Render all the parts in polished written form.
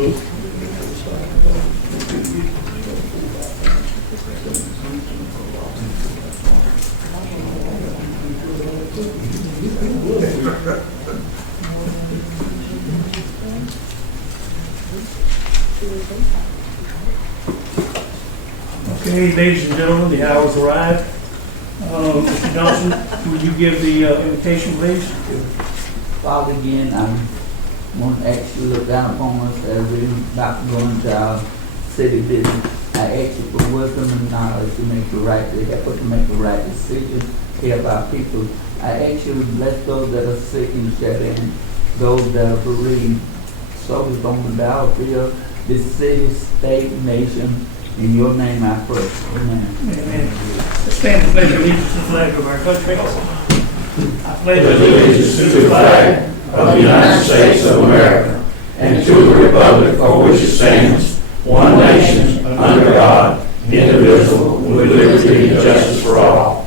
Okay, ladies and gentlemen, the hour's arrived. Mr. Johnson, would you give the invitation, please? Father, again, I want to ask you to look down upon us as we're about to go into our city business. I ask you for wisdom and knowledge to make the right, to help us to make the right decision, help our people. I ask you to bless those that are sick and shedding, those that are bereaved, soldiers on the battlefield, this city, state, nation. In your name I pray. Amen. Amen. Let's stand to pledge allegiance to the flag of our country. I pledge allegiance to the flag of the United States of America and to the republic for which it stands, one nation, under God, indivisible, with liberty and justice for all.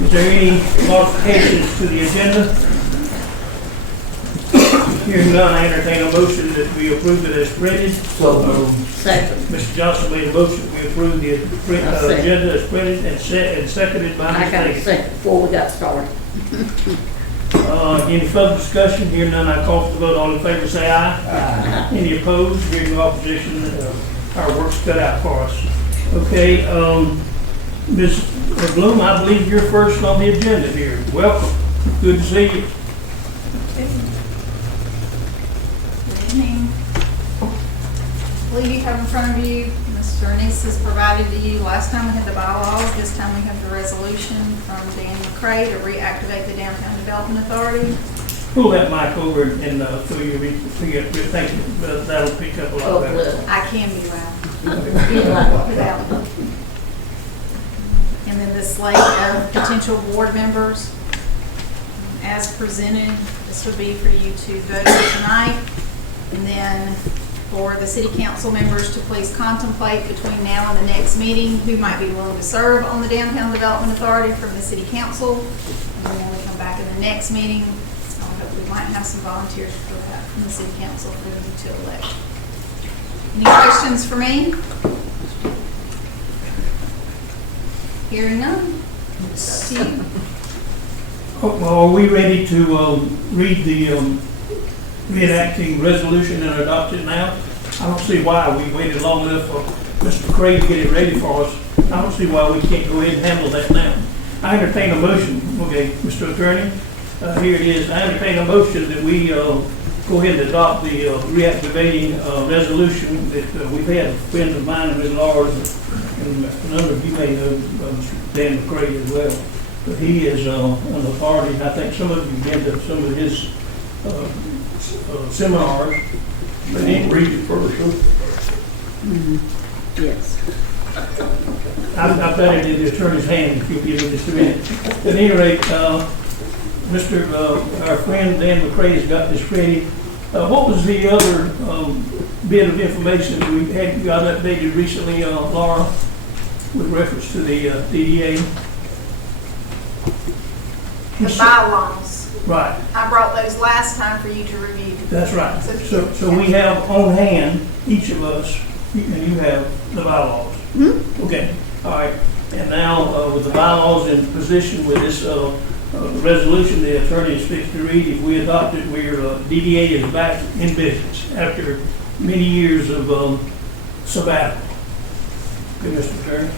Is there any modifications to the agenda? Hearing none, I entertain a motion that we approve it as printed. So moved. Second. Mr. Johnson made a motion, we approve the agenda as printed and seconded by I Ms. got a Davis. second before we got started. Any further discussion? Hearing none, I call for the vote. All in favor say aye. Aye. Any opposed? Hearing no opposition, our work's cut out for us. Okay, Ms. Bloom, I believe you're first on the agenda here. Welcome. Good to see you. Good evening. What you have in front of you, Mr. Anise has provided to you. Last time we had the bylaws, this time we have the resolution from Dan McCray to reactivate the Downtown Development Authority. Pull that mic over and so you thank you. That'll pick up a lot better. I can be loud. Without. And then the slate of potential board members as presented. This would be for you to vote on tonight. And then for the city council members to please contemplate between now and the next meeting who might be willing to serve on the Downtown Development Authority from the city council. And then when we come back in the next meeting, I hope we might have some volunteers for that from the city council for them to elect. Any questions for me? Hearing none. It's up to you. Well, are we ready to read the reenacting resolution and adopt it now? I don't see why we waited long enough for Mr. McCray to get it ready for us. I don't see why we can't go ahead and handle that now. I entertain a motion. Okay, Mr. Attorney, here it is. I entertain a motion that we go ahead and adopt the reactivating resolution that we've had. Friends of mine, Ms. Lars, and a number of you may know Mr. Dan McCray as well. But he is an authority, and I think some of you have been to some of his seminars. But he can read it first. Yes. I've got it in the attorney's hand if you'll give me just a minute. At any rate, our friend Dan McCray has got this ready. What was the other bit of information that we had got updated recently, Laura, with reference to the DDA? The bylaws. Right. I brought those last time for you to review. That's right. So we have on hand, each of us, and you have the bylaws. Mm-hmm. Okay, all right. And now with the bylaws in position with this resolution, the attorney is fixed to read. If we adopt it, DDA is back in business after many years of sabbatical. Good, Mr. Attorney.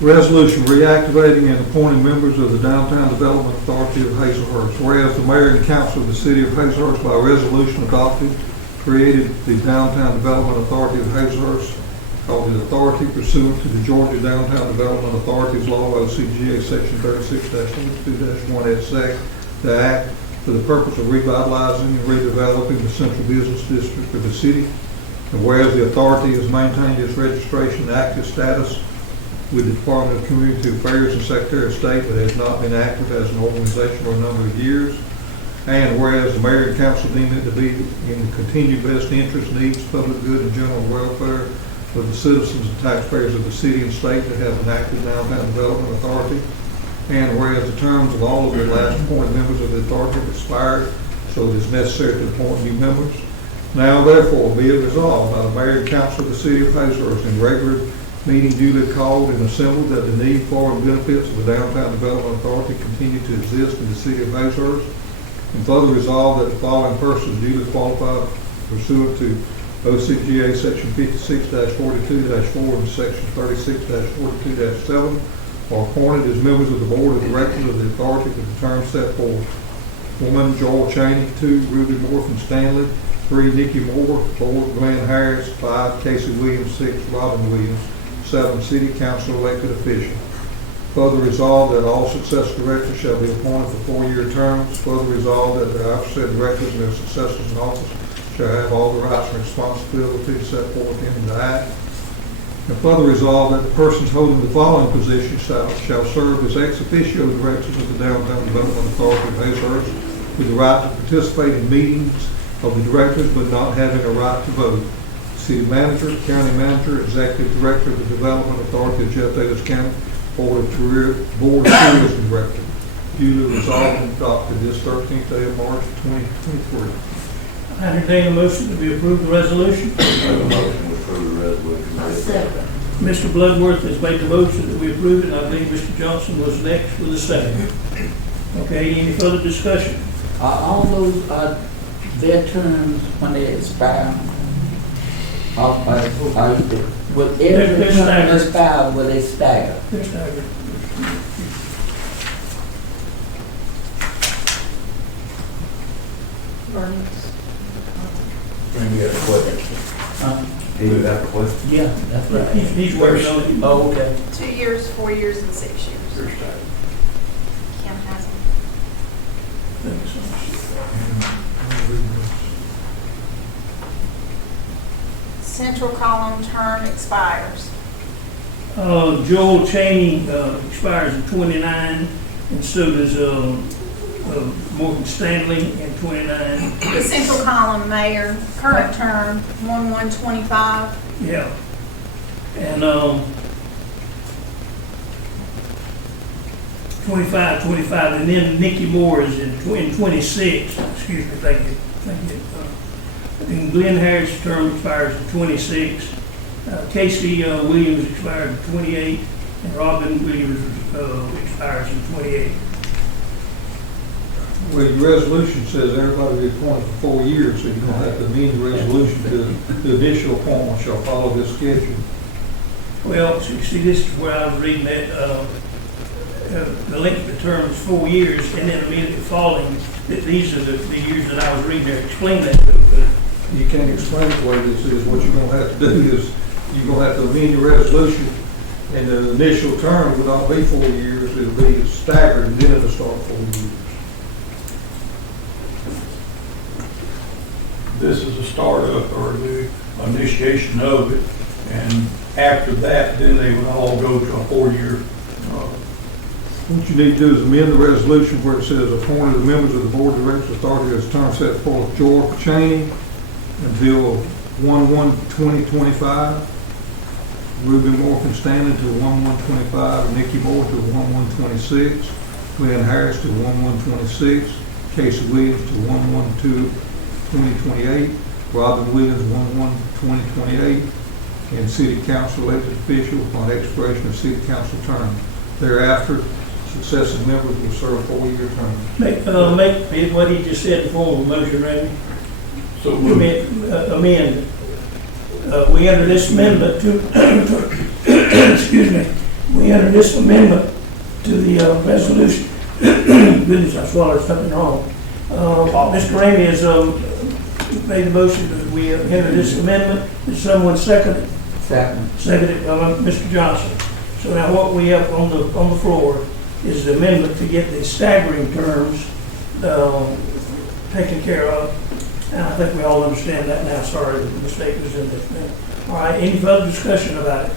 Resolution reactivating and appointing members of the Downtown Development Authority of Hazelhurst. Whereas the mayor and council of the city of Hazelhurst by resolution adopted created the Downtown Development Authority of Hazelhurst, called the authority pursuant to the Georgia Downtown Development Authorities Law, OCGA Section 36-2-1 et sec. The act for the purpose of revitalizing and redeveloping the central business district of the city. And whereas the authority has maintained its registration and active status with the Department of Community Affairs and Secretary of State, but has not been active as an organization for a number of years. And whereas the mayor and council deem it to be in the continued best interest, needs, public good, and general welfare of the citizens and taxpayers of the city and state to have an active downtown development authority. And whereas the terms of all of the last appointed members of the authority have expired, so it is necessary to appoint new members. Now therefore be it resolved by the mayor and council of the city of Hazlehurst in regular meeting duly called and assembled that the need for and benefits of the Downtown Development Authority continue to exist in the city of Hazlehurst. And further resolved that the following persons duly qualified pursuant to OCGA section 56-42-4 and section 36-42-7 are appointed as members of the board of directors of the authority for the term set forth. 1, Joel Chaney. 2, Ruby Moore from Stanley. 3, Nikki Moore. 4, Glenn Harris. 5, Casey Williams. 6, Robin Williams. 7, city council elected official. Further resolved that all successor directors shall be appointed for 4-year terms. Further resolved that the aforesaid directors and their successors in office shall have all the rights and responsibilities set forth in the act. And further resolved that the persons holding the following positions shall serve as ex officio directors of the Downtown Development Authority of Hazlehurst with the right to participate in meetings of the directors but not having a right to vote. City manager, county manager, executive director of the Development Authority of Jeff Davis County, board of tourism director. Duly resolved and adopted this 13th day of March 2023. I entertain a motion to be approved the resolution. Make a motion to approve the resolution. Mr. Bloodworth has made the motion that we approve it, and I believe Mr. Johnson was next with a second. Okay, any further discussion? Are all those, their terms when they expire? Will They're every term staggered. expire, will they stagger? They're staggered. Maybe you have a question. Do you have a question? Yeah, that's right. He's working on it. Oh, okay. 2 years, 4 years, and 6 years. Kim has them. Central column term expires. Joel Chaney expires in 29, and so does Morgan Stanley in 29. The central column mayor, current term, 1/1/25. Yeah. And 25, and then Nikki Moore is in 26. Excuse me, thank you. And Glenn Harris' term expires in 26. Casey Williams expired in 28, and Robin Williams expires in 28. Well, your resolution says everybody be appointed for 4 years, so you're gonna have to amend the resolution to the initial appointment shall follow this schedule. Well, see, this is where I was reading that, the length of the term is 4 years, and then immediately following, that these are the years that I was reading there. Explain that to them. You can't explain it the way this is. What you're gonna have to do is, you're gonna have to amend your resolution, and the initial term would not be 4 years, it'll be staggered, and then it'll start 4 years. This is a startup or the initiation of it, and after that, then they would all go to a 4-year. What you need to do is amend the resolution where it says appointed the members of the board of directors authority as term set forth Joel Chaney until 1/1/2025, Ruby Moore from Stanley to 1/1/25, Nikki Moore to 1/1/26, Glenn Harris to 1/1/26, Casey Williams to 1/1/2028, Robin Williams 1/1/2028, and city council elected official upon expiration of city council term. Thereafter, successive members will serve 4-year terms. Make what he just said in form of a motion, Randy. So Amend. We enter this amendment to, excuse me, we enter this amendment to the resolution. Goodness, I swallowed something wrong. Mr. Ramey has made the motion that we enter this amendment. Did someone second it? Second. Seconded by Mr. Johnson. So now what we have on the floor is the amendment to get the staggering terms taken care of. And I think we all understand that now. Sorry, the mistake was in this. All right, any further discussion about it?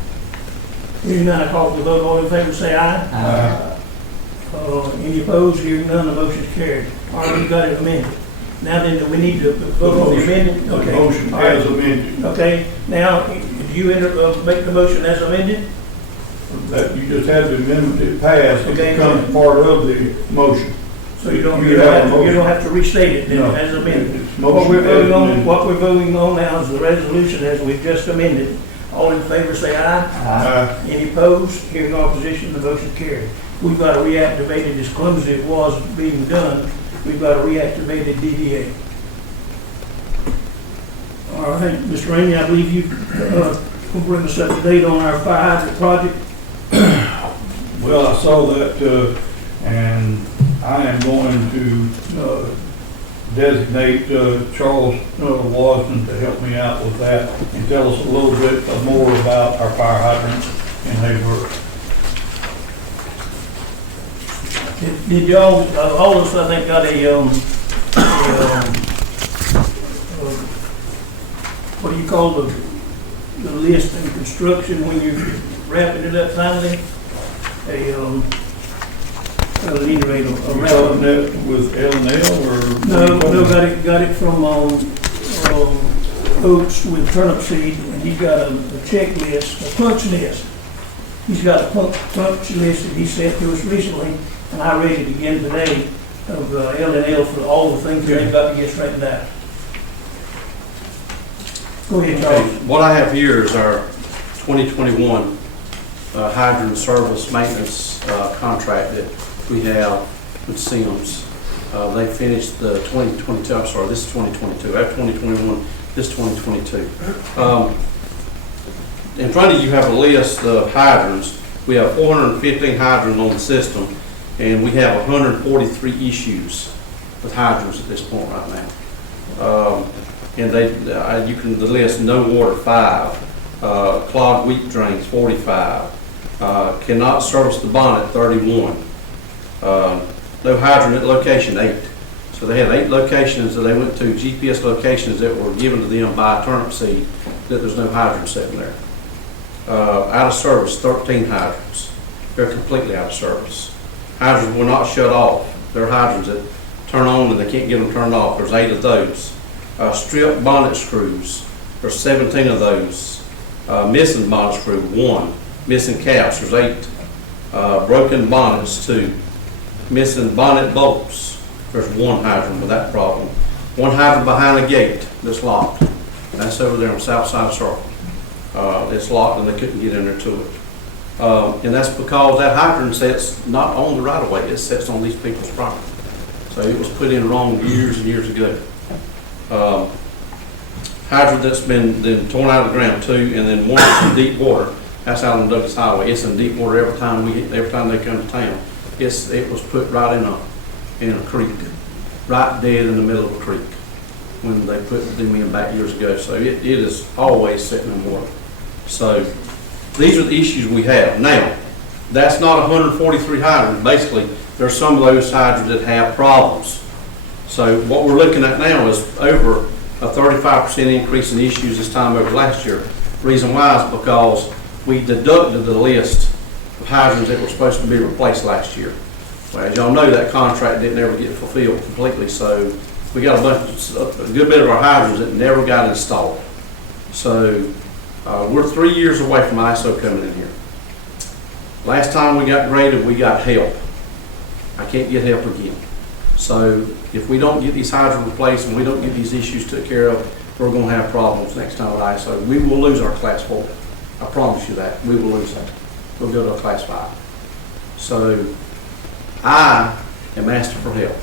Hearing none, I call for the vote. All in favor, say aye. Any opposed? Hearing none, the motion is carried. All right, we got it amended. Now then, do we need to vote on the amendment? the Okay. motion All right. as amended, Okay, now, do you make the motion as amended? that you just had the amendment that passed, it Okay. becomes part of the motion. So you don't, You you have a don't motion. have to restate it, then, No. as amended. It's What we're motion voting as on, amended. what we're voting on now is the resolution as we've just amended. All in favor, say aye. Any opposed? Hearing no opposition, the motion carried. We've got to reactivate it as close as it was being done. We've got to reactivate the DDA. All right, Mr. Rainey, I believe you will bring us up to date on our fire hydrant project. Well, I saw that, and I am going to designate Charles Wasden to help me out with that and tell us a little bit more about our fire hydrants in Hayward. Did y'all, all of us, I think, got what do you call the list in construction when you're wrapping it up finally? At any rate, You a talking wrap. that with L&L or? No, got it from, Oaks with turnip seed, and he's got a checklist, a punch list. He's got a punch list that he sent to us recently, and I read it again today, of L&L for all the things they've got to get straightened out. Go ahead, Charles. What I have here is our 2021 hydrant service maintenance contract that we have with Sims. They finished the 2022, I'm sorry, this is 2022. After 2021, this is 2022. In front of you have a list of hydrants. We have 415 hydrants on the system, and we have 143 issues with hydrants at this point right now. And you can list no water 5, clogged weak drains 45, cannot service the bonnet 31, no hydrant at location 8. So they had 8 locations that they went to, GPS locations that were given to them by turnip seed, that there's no hydrant sitting there. Out of service 13 hydrants. They're completely out of service. Hydrants will not shut off. They're hydrants that turn on and they can't get them turned off. There's 8 of those. Stripped bonnet screws, there's 17 of those. Missing bonnet screw, 1. Missing caps, there's 8. Broken bonnets, 2. Missing bonnet bolts, there's 1 hydrant with that problem. 1 hydrant behind the gate that's locked. That's over there on the south side of Circle. It's locked and they couldn't get in there to it. And that's because that hydrant sits not on the right of way, it sits on these people's property. So it was put in wrong years and years ago. Hydrant that's been then torn out of the ground 2, and then 1 that's in deep water. That's out on Douglas Highway. It's in deep water every time they come to town. It was put right in a creek, right dead in the middle of a creek when they put them in back years ago. So it is always sitting in water. So these are the issues we have. Now, that's not 143 hydrants. Basically, there's some of those hydrants that have problems. So what we're looking at now is over a 35% increase in issues this time over last year. Reason why is because we deducted the list of hydrants that were supposed to be replaced last year. Well, as y'all know, that contract didn't ever get fulfilled completely, so we got a good bit of our hydrants that never got installed. So we're 3 years away from ISO coming in here. Last time we got graded, we got help. I can't get help again. So if we don't get these hydrants replaced and we don't get these issues took care of, we're going to have problems next time with ISO. We will lose our class 4. I promise you that. We will lose that. We'll go to a class 5. So I am asking for help.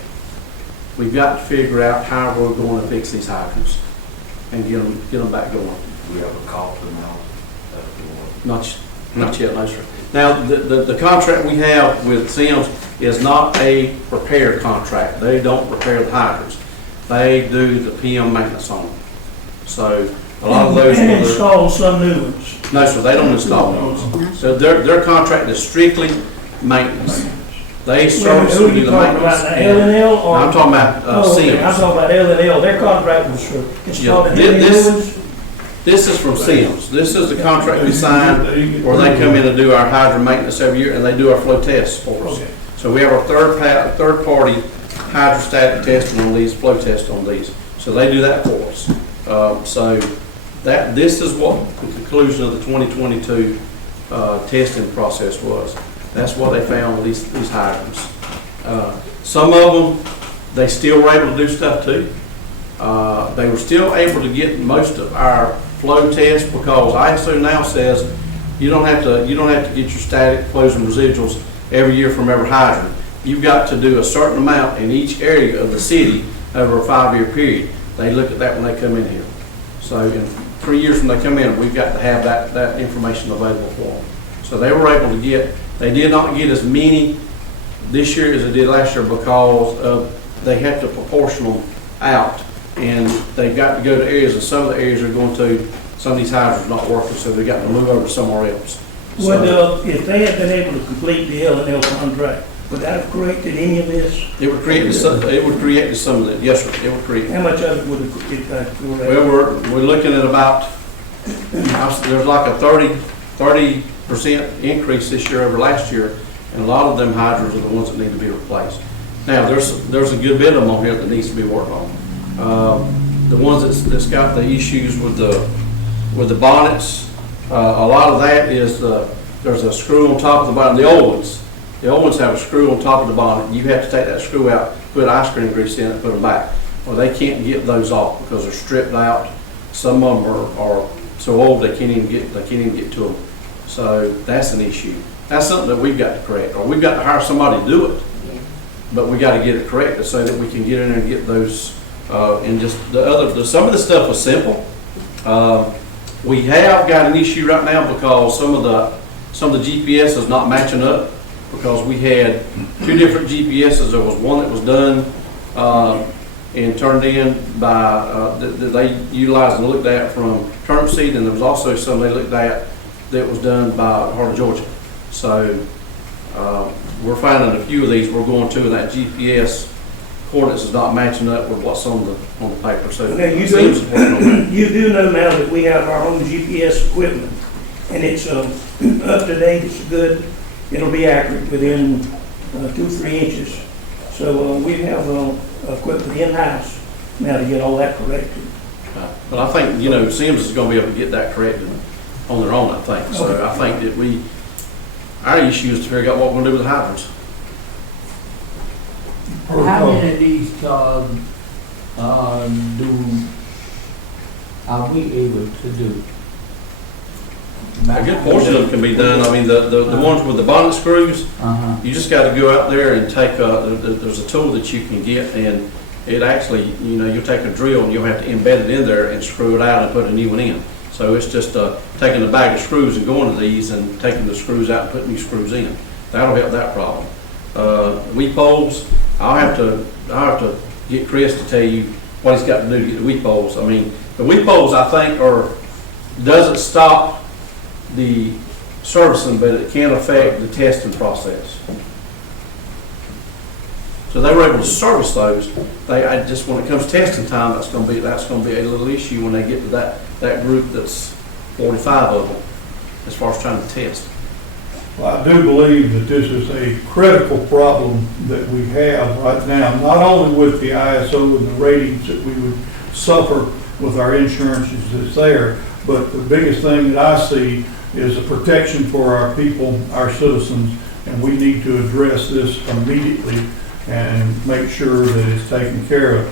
We've got to figure out how we're going to fix these hydrants and get them back going. We have a call to now. Not yet, no, sir. Now, the contract we have with Sims is not a repair contract. They don't repair the hydrants. They do the PM maintenance on them. So a lot of those. And install some new ones. No, sir, they don't install those. So their contract is strictly maintenance. They service Who are and do you the talking about, maintenance. the L&L or? I'm talking about Oh, okay, I'm Sims. talking about L&L. Their contract was for installing Yeah, any new this- ones. This is from Sims. This is the contract we signed where they come in and do our hydrant maintenance every year and they do our flow tests for us. Okay. So we have our third party hydrostatic testing on these, flow test on these. So they do that for us. So this is what the conclusion of the 2022 testing process was. That's what they found with these hydrants. Some of them, they still were able to do stuff too. They were still able to get most of our flow tests because ISO now says you don't have to get your static flows and residuals every year from every hydrant. You've got to do a certain amount in each area of the city over a 5-year period. They look at that when they come in here. So in 3 years when they come in, we've got to have that information available for them. So they were able to they did not get as many this year as they did last year because they have to proportional out, and they've got to go to areas, and some of the areas are going to, some of these hydrants are not working, so they've got to move over somewhere else. If they had been able to complete the L&L contract, would that have corrected any of this? It would create some of it, yes, sir, it would create. How much of it would it correct? Well, we're looking at about, there's like a 30% increase this year over last year, and a lot of them hydrants are the ones that need to be replaced. Now, there's a good bit of them on here that needs to be worked on. The ones that's got the issues with the bonnets, a lot of that is there's a screw on top of the bonnet. The old ones have a screw on top of the bonnet. You have to take that screw out, put ice cream grease in it, put them back. Well, they can't get those off because they're stripped out. Some of them are so old they can't even get to them. So that's an issue. That's something that we've got to correct, or we've got to hire somebody to do it. But we got to get it corrected so that we can get in there and get those. And just some of the stuff was simple. We have got an issue right now because some of the GPS is not matching up, because we had 2 different GPSs. There was one that was done and turned in by that they utilized and looked at from Turnip Seed, and there was also some they looked at that was done by Heart of Georgia. So we're finding a few of these we're going to, and that GPS coordinates is not matching up with what's on the paper. So now you do know now that we have our own GPS equipment, and it's up to date. It's good. It'll be accurate within 2-3 inches. So we have equipment in-house now to get all that corrected. But I think Sims is going to be able to get that corrected on their own. I think so. Okay. I think that our issue is to figure out what we're going to do with the hydrants. How many of these are we able to do? A good portion of them can be done. I mean, the ones with the bonnet screws, you just got to go out there and take there's a tool that you can get, and it actually, you'll take a drill and you'll have to embed it in there and screw it out and put a new one in. So it's just taking a bag of screws and going to these and taking the screws out and putting new screws in. That'll help that problem. Weep poles, I'll have to get Chris to tell you what he's got to do to get the weep poles. I mean, the weep poles, I think, doesn't stop the servicing, but it can affect the testing process. So they were able to service those. Just when it comes testing time, that's going to be a little issue when they get to that group that's 45 of them, as far as trying to test. Well, I do believe that this is a critical problem that we have right now, not only with the ISO and the ratings that we would suffer with our insurances that's there, but the biggest thing that I see is a protection for our people, our citizens, and we need to address this immediately and make sure that it's taken care of.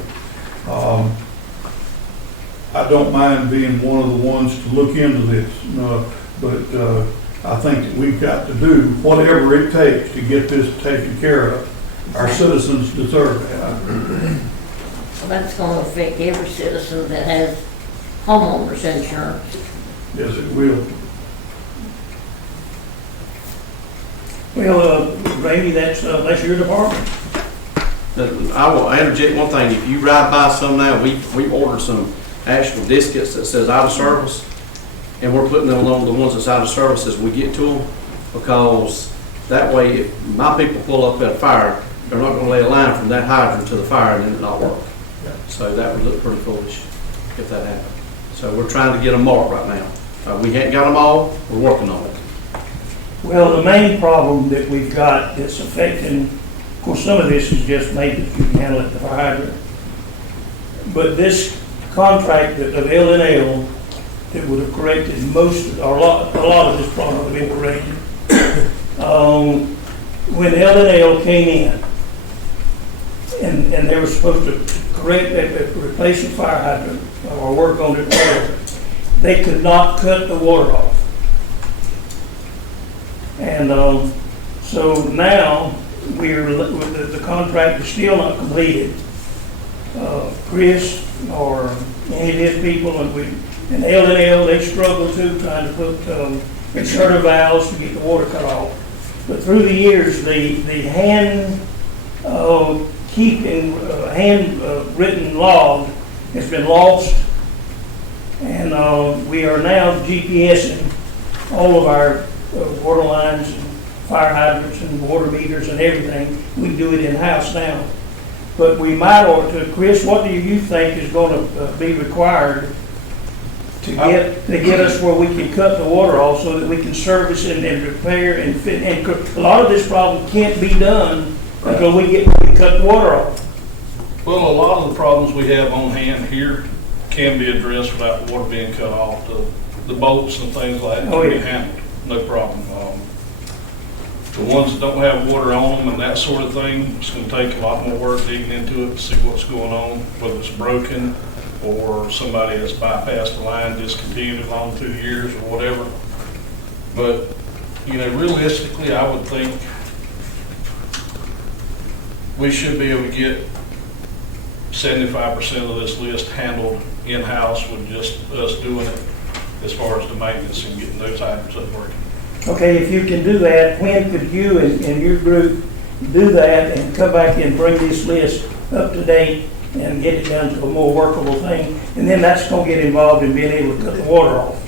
I don't mind being one of the ones to look into this, but I think that we've got to do whatever it takes to get this taken care of. Our citizens deserve that. Well, that's going to affect every citizen that has homeowners insurance. Yes, it will. Well, Randy, that's your department. I will interject one thing. If you ride by some now, we ordered some actual discs that says out of service, and we're putting them on the ones that's out of service as we get to them, because that way, if my people pull up at a fire, they're not going to lay a line from that hydrant to the fire and then it not work. So that would look pretty foolish if that happened. So we're trying to get them marked right now. We haven't got them all. We're working on it. Well, the main problem that we've got that's affecting, of course, some of this is just maintenance, you can handle it at the fire hydrant. But this contract of L&L that would have corrected a lot of this problem would have been corrected. When L&L came in, and they were supposed to replace the fire hydrant or work on it, whatever. They could not cut the water off. And so now the contract is still not completed. Chris or any of his people and L&L, they struggle too, trying to put inserter valves to get the water cut off. But through the years, the handwritten log has been lost, and we are now GPSing all of our water lines and fire hydrants and water meters and everything. We do it in-house now. But we might ought to, Chris, what do you think is going to be required to get us where we can cut the water off so that we can service and repair and fit? And a lot of this problem can't be done until we cut the water off. Well, a lot of the problems we have on hand here can be addressed without the water being cut off. The bolts and things like that can be handled, no problem. The ones that don't have water on them and that sort of thing, it's going to take a lot more work digging into it to see what's going on, whether it's broken or somebody has bypassed the line, discontinued it long 2 years or whatever. But, realistically, I would think we should be able to get 75% of this list handled in-house with just us doing it as far as the maintenance and getting those items up working. Okay, if you can do that, when could you and your group do that and come back and bring this list up to date and get it down to a more workable thing? And then that's going to get involved in being able to cut the water off.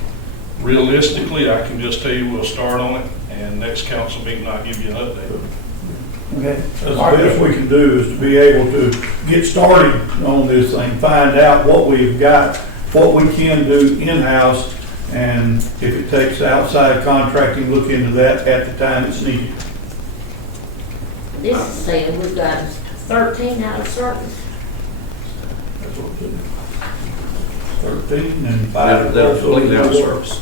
Realistically, I can just tell you we'll start on it, and next council meeting I'll give you an update. Okay. The best we can do is to be able to get started on this thing, find out what we've got, what we can do in-house, and if it takes outside contracting, look into that at the time it's needed. This is saying we've got 13 out of service. That's what it is. 13 and 5. That are completely out of service.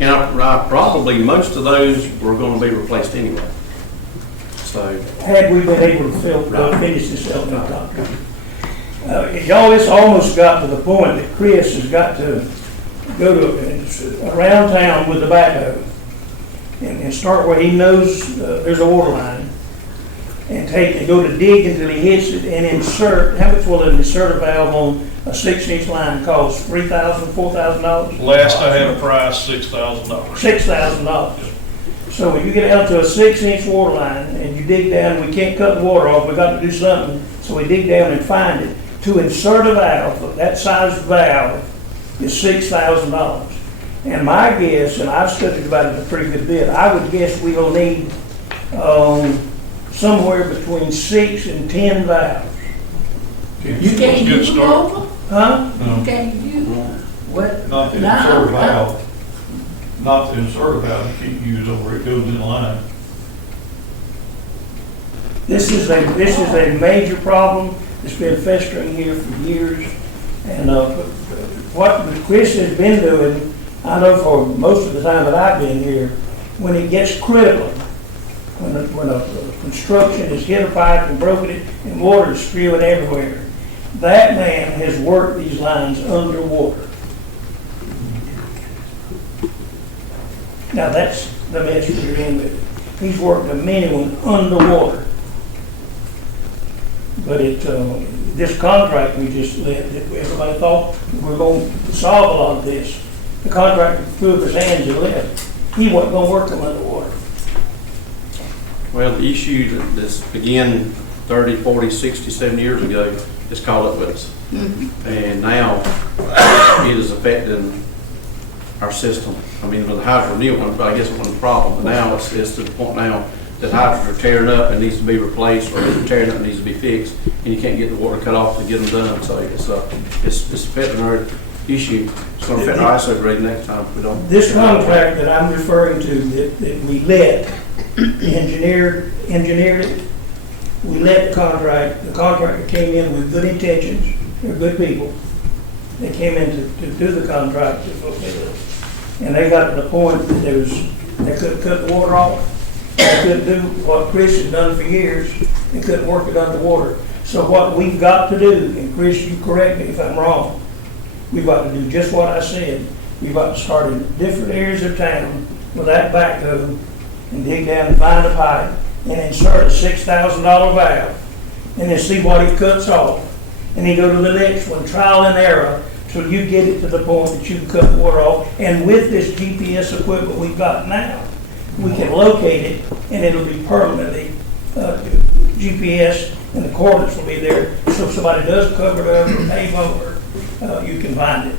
And probably most of those were going to be replaced anyway. So, Had we been able to finish this element contract. Y'all, it's almost got to the point that Chris has got to go around town with the backhoe and start where he knows there's a water line and go to dig until he hits it and insert. How much will an inserter valve on a 6-inch line cost? $3,000, $4,000? Last I had a price, $6,000. $6,000. So when you get out to a 6-inch water line and you dig down, we can't cut the water off, we got to do something. So we dig down and find it. To insert a valve, that size valve, is $6,000. And my guess, and I've studied about it a pretty good bit, I would guess we'll need somewhere between 6 and 10 valves. You can't use them over? Huh? You can't use what? Not the inserter valve. Not the inserter valve you can't use over, it goes in line. This is a major problem. It's been festering here for years. And what Chris has been doing, I know for most of the time that I've been here, when it gets critical, when a construction has hit a pipe and broken it and water is spewing everywhere, that man has worked these lines underwater. Now that's the mess we're in with. He's worked a many one underwater. But this contract we just let, everybody thought we were going to solve a lot of this. The contractor threw up his hands and left. He wasn't going to work them underwater. well, the issue that's began 30, 40, 60, 70 years ago is caught up with us. And now it is affecting our system. I mean, with the hydro new one, I guess it wasn't a problem, but now it's to the point now that hydrants are tearing up and needs to be replaced, or they're tearing up and needs to be fixed, and you can't get the water cut off to get them done. So it's affecting our issue. It's going to affect our ISO grade next time if we don't. This contract that I'm referring to, that we let, engineered it, we let the contractor came in with good intentions, they're good people. They came in to do the contract to fulfill it. And they got to the point that they couldn't cut the water off. They couldn't do what Chris has done for years. They couldn't work it underwater. So what we've got to do, and Chris, you correct me if I'm wrong, we've got to do just what I said. We've got to start in different areas of town with that backhoe and dig down and find a pipe and insert a $6,000 valve and then see what it cuts off. And then go to the next one, trial and error, till you get it to the point that you can cut the water off. And with this GPS equipment we've got now, we can locate it and it'll be permanently GPS and the coordinates will be there. So if somebody does cover it over, pave over, you can find it.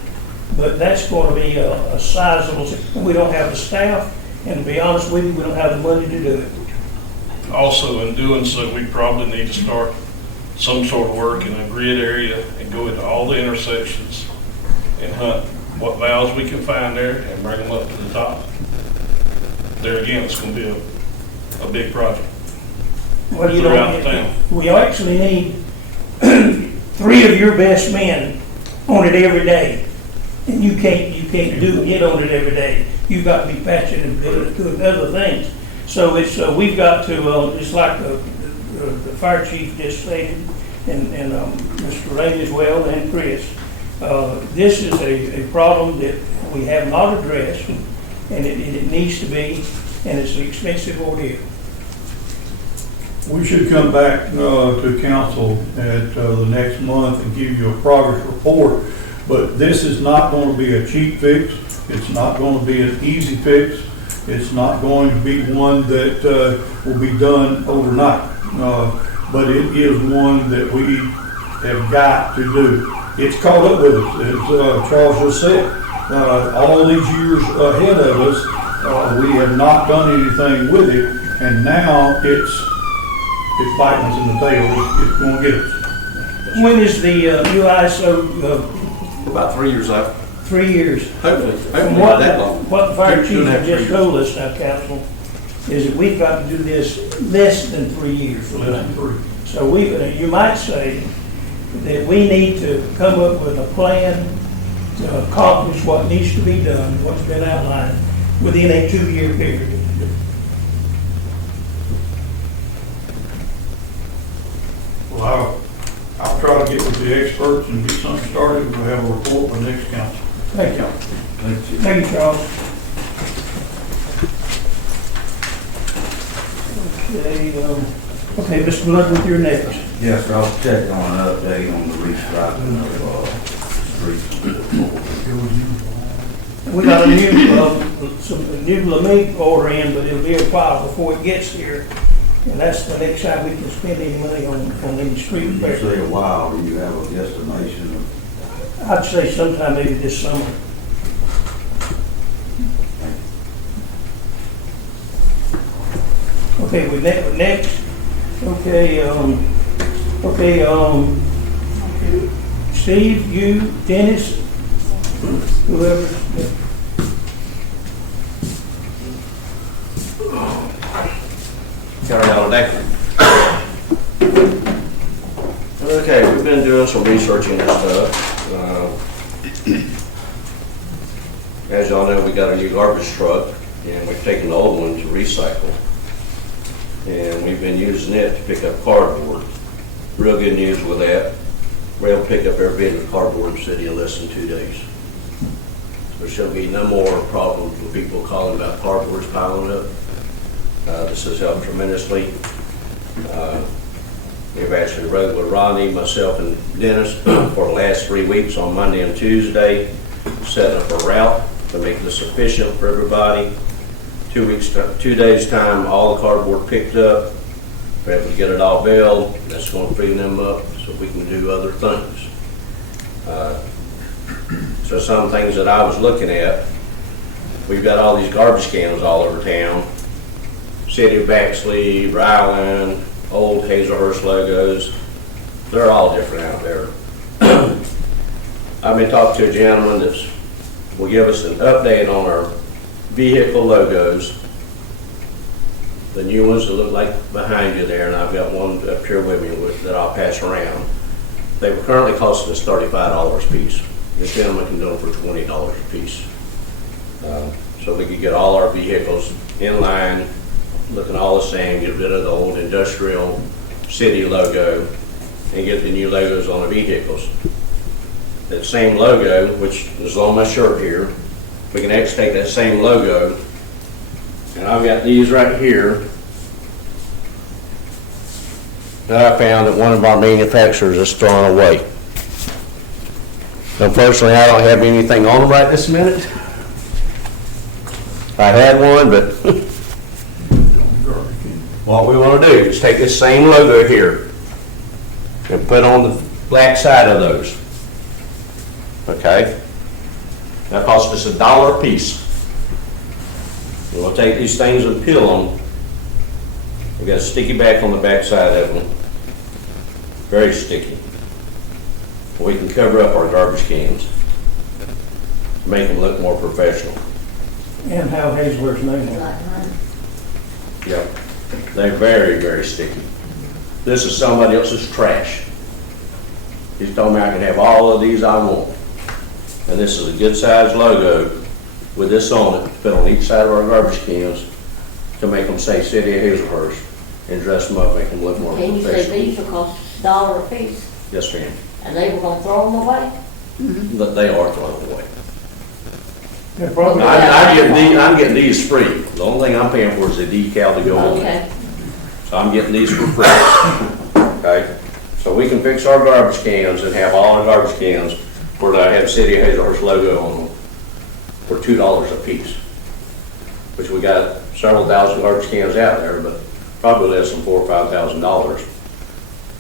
But that's going to be a sizable, we don't have the staff, and to be honest with you, we don't have the money to do it. Also, in doing so, we probably need to start some sort of work in a grid area and go into all the intersections and hunt what valves we can find there and bring them up to the top. There again, it's going to be a big project. Well, you Throughout don't, the town. we actually need 3 of your best men on it every day. And you can't get on it every day. You've got to be patching and doing other things. So it's, we've got to, it's like the fire chief just stated, and Mr. Ray as well, and Chris. This is a problem that we have not addressed, and it needs to be, and it's an expensive ordeal. We should come back to council at the next month and give you a progress report, but this is not going to be a cheap fix. It's not going to be an easy fix. It's not going to be one that will be done overnight, but it is one that we have got to do. It's caught up with us, as Charles just said. All these years ahead of us, we have not done anything with it, and now it's biting us in the tail. It's going to get us. When is the new ISO, About 3 years out. 3 years? Hopefully From not that long. what the fire Two chief and a half, 3 just years. told us now, council, is that we've got to do this less than 3 years. Less than 3. So you might say that we need to come up with a plan to accomplish what needs to be done, what's been outlined, within a 2-year period. Well, I'll try to get with the experts and get something started. We'll have a report for next council. Thank you. Thank you, Charles. Okay, Mr. Blood, you're next. Yes, sir, I'll check on an update on the restriping of streets. We got a new LeMay order in, but it'll be a while before it gets here. And that's the next time we can spend any money on any street You repair. say a while, do you have a guesstimation of? I'd say sometime maybe this summer. Okay, we next. Steve, you, Dennis, whoever. Carry on today. Okay, we've been doing some researching and stuff. As y'all know, we got a new garbage truck, and we've taken the old one to recycle. And we've been using it to pick up cardboard. Real good news with that. We're able to pick up every bit of cardboard in the city in less than 2 days. There should be no more problems with people calling about cardboards piling up. This has helped tremendously. We've actually rode with Ronnie, myself, and Dennis for the last 3 weeks on Monday and Tuesday, setting up a route to make this efficient for everybody. 2 days time, all the cardboard picked up. We're able to get it all baled. That's going to free them up so we can do other things. So some things that I was looking at, we've got all these garbage cans all over town. City of Baxley, Ryland, old Hazelhurst logos. They're all different out there. I've been talking to a gentleman that will give us an update on our vehicle logos. The new ones that look like behind you there, and I've got one up here with me that I'll pass around. They were currently costing us $35 a piece. This gentleman can do them for $20 a piece. So we could get all our vehicles in line, looking all the same, get rid of the old industrial city logo, and get the new logos on the vehicles. That same logo, which is on my shirt here, we can actually take that same logo, and I've got these right here that I found that one of our manufacturers is throwing away. Unfortunately, I don't have anything on them right this minute. I had one, but what we want to do is take this same logo here and put on the black side of those. Okay? That costs us $1 a piece. And we'll take these things and peel them. We got a sticky back on the back side of them. Very sticky. We can cover up our garbage cans, make them look more professional. And how Hazelhurst name it. Like mine. Yep. They're very, very sticky. This is somebody else's trash. He's told me I can have all of these I want. And this is a good sized logo with this on it, to put on each side of our garbage cans to make them say City of Hazelhurst and dress them up, make them look more And you say professional. these will cost $1 a piece, Yes, ma'am. and they were gonna throw them away? But they are thrown away. They're probably, I'm getting these free. The only thing I'm paying for is the decal to go on. Okay, So I'm getting these for free. Okay? So we can fix our garbage cans and have all our garbage cans where I have City of Hazelhurst logo on them for $2 a piece. Which we got several thousand garbage cans out there, but probably less than $4,000 or $5,000.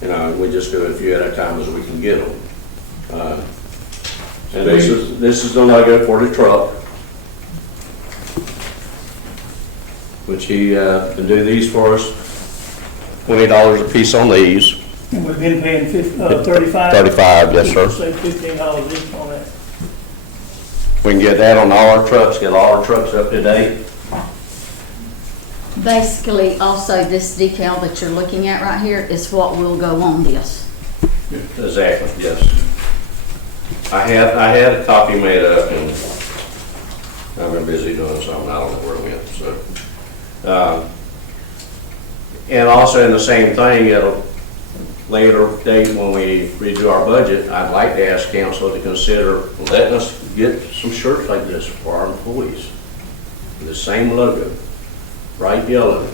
You know, we just do a few at a time as we can get them. And this is the logo for the truck. Which he can do these for us, $20 a piece on these. and we've been paying 35. 35, yes, sir. Say $15 each on that. We can get that on all our trucks, get all our trucks up to date. Basically, also, this decal that you're looking at right here is what will go on this. Exactly, yes. I had a copy made up, and I've been busy doing something, I don't know where it went, so. And also in the same thing, at a later date when we redo our budget, I'd like to ask council to consider letting us get some shirts like this for our employees. The same logo, bright yellow.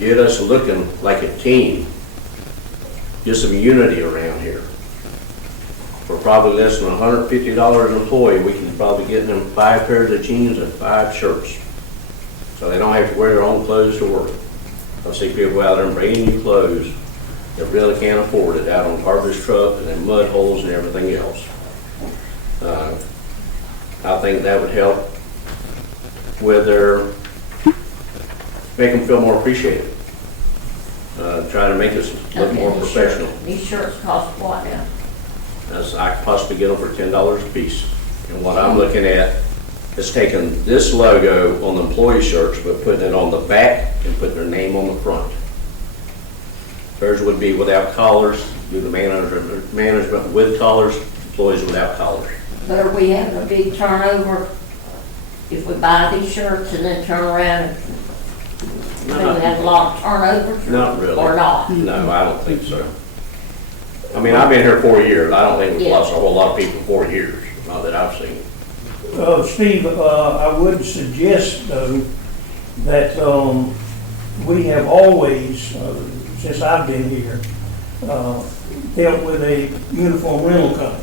Get us looking like a team. Get some unity around here. For probably less than $150 an employee, we can probably get them 5 pairs of jeans and 5 shirts. So they don't have to wear their own clothes to work. I see people out there bringing new clothes that really can't afford it out on garbage truck and in mud holes and everything else. I think that would help with their, make them feel more appreciated. Try to make us look Okay, more these professional. shirts- These shirts cost what now? As I could possibly get them for $10 a piece. And what I'm looking at is taking this logo on the employee shirts, but putting it on the back and putting their name on the front. Theirs would be without collars, do the management with collars, employees without collars. But are we having a big turnover if we buy these shirts and then turn around and we have a lot of turnover? Not really. Or not? No, I don't think so. I mean, I've been here 4 years. I don't think we've Yeah. lost a whole lot of people in 4 years, not that I've seen. Steve, I would suggest, though, that we have always, since I've been here, dealt with a uniform rental company.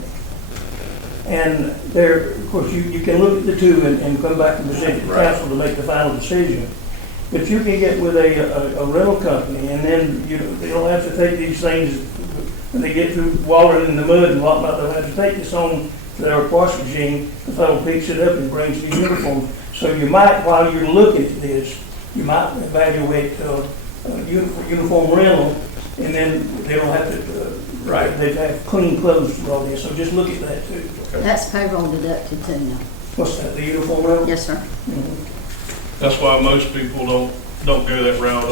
And there, of course, you can look at the two and come back and present it to Right. council to make the final decision. But you can get with a rental company, and then they don't have to take these things, when they get through wallowing in the mud and whatnot, they'll have to take this on to their wash machine, the fellow picks it up and brings the uniforms. So you might, while you're looking at this, you might evaluate uniform rental, and then they don't have to, Right. they have clean clothes for all this, so just look at that too. That's payroll deducted too now. What's that, the uniform rental? Yes, sir. That's why most people don't go that route.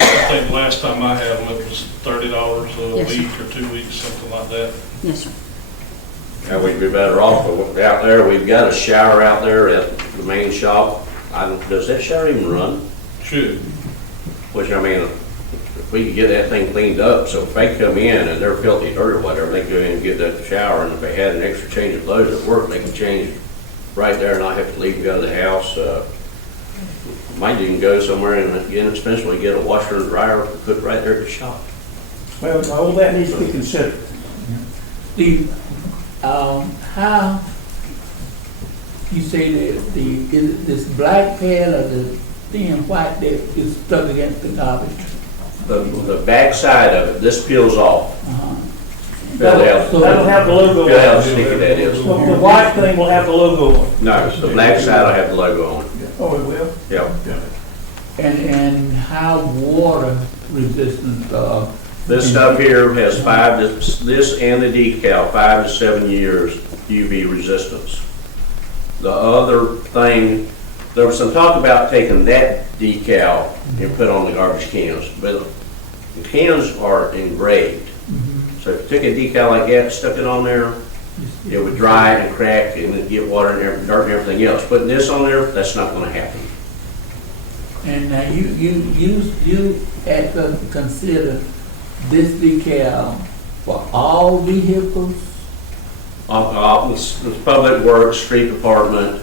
I think last time I had them, it was $30 a Yes, sir. week or 2 weeks, something like that. Yes, sir. Yeah, we'd be better off, but out there, we've got a shower out there at the main shop. Does that shower even run? Should. Which, I mean, if we could get that thing cleaned up, so if they come in and they're filthy dirt or whatever, they go in and get that shower, and if they had an extra change of clothes at work, they can change right there and not have to leave and go to the house. Might even go somewhere and inexpensively get a washer and dryer put right there at the shop. Well, all that needs to be considered. Steve, how, you say that is it this black pad or the thin white that is stuck against the garbage? The back side of it, this peels off. Uh-huh. Feel how That'll have the logo feel how on it. sticky that is. The white thing will have the logo on it. No, the black side will have the logo on it. Oh, it will? Yeah. And how water resistant, This stuff here has this and the decal, 5 to 7 years UV resistance. The other thing, there was some talk about taking that decal and put on the garbage cans, but the cans are engraved. So if you took a decal like that, stuck it on there, it would dry and crack and it'd get water and dirt and everything else. Putting this on there, that's not gonna happen. and now you have to consider this decal for all vehicles, The Public Works, Street Department,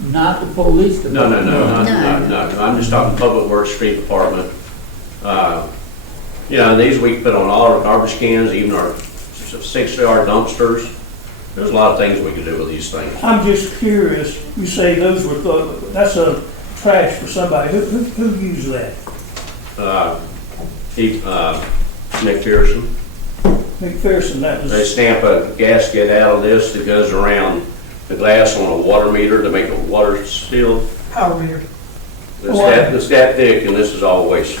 not the police no, department? no, I'm just talking Public Works, Street Department. These we can put on all our garbage cans, even our 6-yard dumpsters. There's a lot of things we can do with these things. I'm just curious, you say those were, that's a trash for somebody. Who used that? McPherson, McPherson, that they was, stamp a gasket out of this that goes around the glass on a water meter to make it water sealed. power meter. It's that thick, and this is all waste.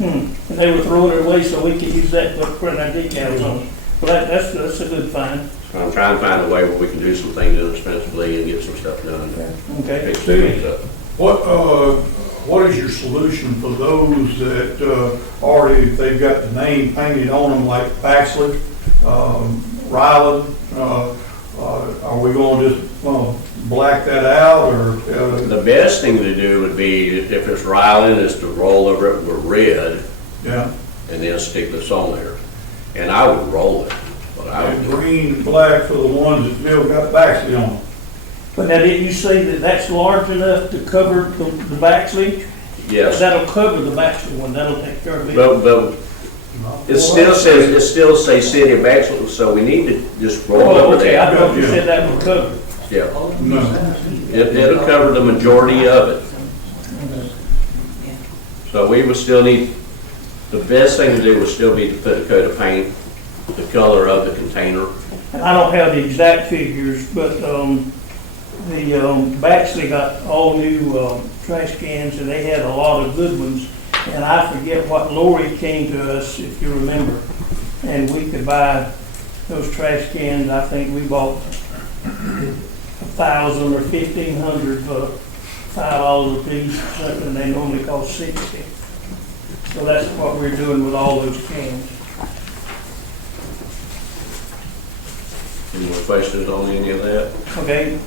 And they were throwing it away so we could use that to print our decals on. Well, that's a good find. So I'm trying to find a way where we can do some things inexpensively and get some stuff done. Okay. Fix things up. What is your solution for those that already, they've got the name painted on them, like Baxley, Ryland? Are we going to just black that out, or? The best thing to do would be, if it's Ryland, is to roll over it with red Yeah, and then stick this on there. And I would roll it, but I would and do it. green and black for the ones that still got Baxley on them. But now, didn't you say that that's large enough to cover the back leak? Yes, That'll cover the back one, that'll take care of it. but it still says City of Baxley, so we need to just roll Oh, over okay, I that. thought you said that would cover. Yeah, No. it'll cover the majority of it. So we would still need, the best thing to do would still be to put a coat of paint, the color of the container. And I don't have the exact figures, but, Baxley got all new, trash cans, and they had a lot of good ones. And I forget what Lori came to us, if you remember, and we could buy those trash cans. I think we bought 1,000 or 1,500 for $5 a piece, or something. They normally cost $60. So that's what we're doing with all those cans. Any more questions on any of that? Okay,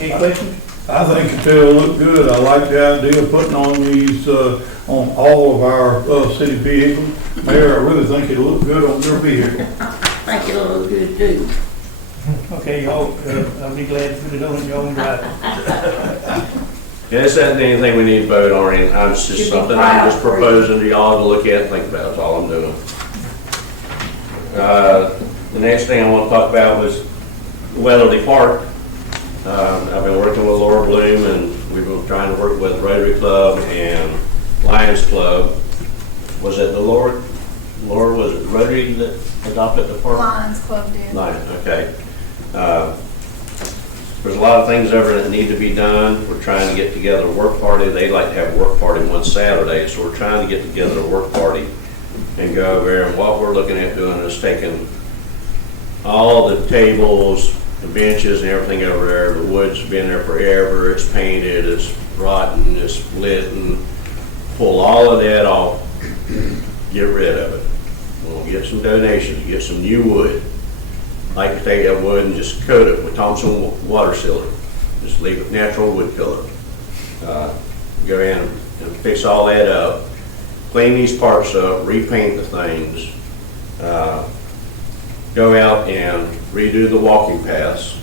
any questions? I think it'll look good. I like the idea of putting on these, on all of our, city vehicles. Mayor, I really think it'll look good on your vehicle. I think it'll look good too. Okay, y'all, I'll be glad to put it on your own driving. Yeah, this isn't anything we need to vote on, and it's just something I'm just proposing to y'all to look at and think about, that's all I'm doing. The next thing I want to talk about was Weatherly Park. I've been working with Laura Bloom, and we've been trying to work with Rotary Club and Lions Club. Was it the Laura, was it Rotary that adopted the park? Lions Club did. Lions, okay. There's a lot of things over that need to be done. We're trying to get together a work party. They like to have a work party one Saturday, so we're trying to get together a work party and go over there. And what we're looking at doing is taking all the tables, the benches and everything over there. The wood's been there forever. It's painted, it's rotten, it's split, and pull all of that off, get rid of it. We'll get some donations, get some new wood. Like to take that wood and just coat it with Thompson water sealer. Just leave it natural wood color. Go in and fix all that up. clean these parks up, repaint the things, go out and redo the walking paths.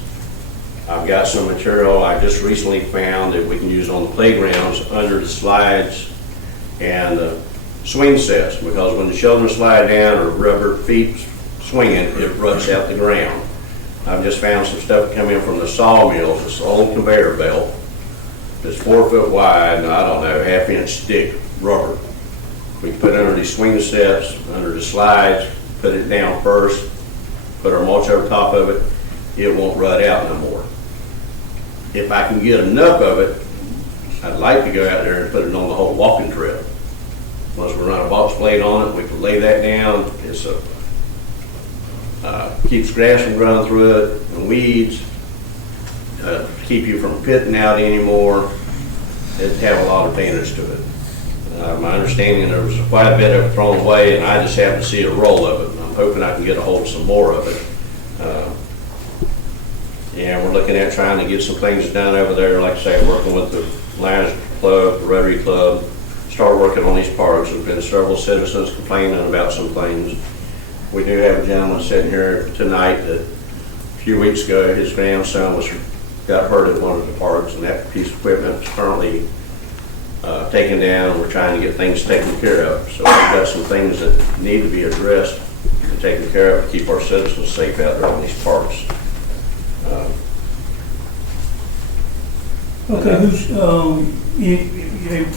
I've got some material I just recently found that we can use on the playgrounds under the slides and the swing sets, because when the children slide down or rubber feet swinging, it ruts out the ground. I've just found some stuff coming from the sawmills, this old conveyor belt that's 4 foot wide, and I don't know, half-inch thick rubber. We put it under these swing sets, under the slides, put it down first, put our mulch over top of it, it won't rut out no more. If I can get enough of it, I'd like to go out there and put it on the whole walking trail. Once we run a box blade on it, we can lay that down. It's keeps grass from growing through it and weeds, keep you from pitting out anymore. It'd have a lot of advantage to it. My understanding, there was quite a bit of it thrown away, and I just happened to see a roll of it. I'm hoping I can get a hold of some more of it. And we're looking at trying to get some things done over there, like I say, working with the Lions Club, the Rotary Club, start working on these parks. There's been several citizens complaining about some things. We do have a gentleman sitting here tonight that a few weeks ago, his grandson got hurt at one of the parks, and that piece of equipment is currently taken down, and we're trying to get things taken care of. So we've got some things that need to be addressed and taken care of to keep our citizens safe out there on these parks. Okay,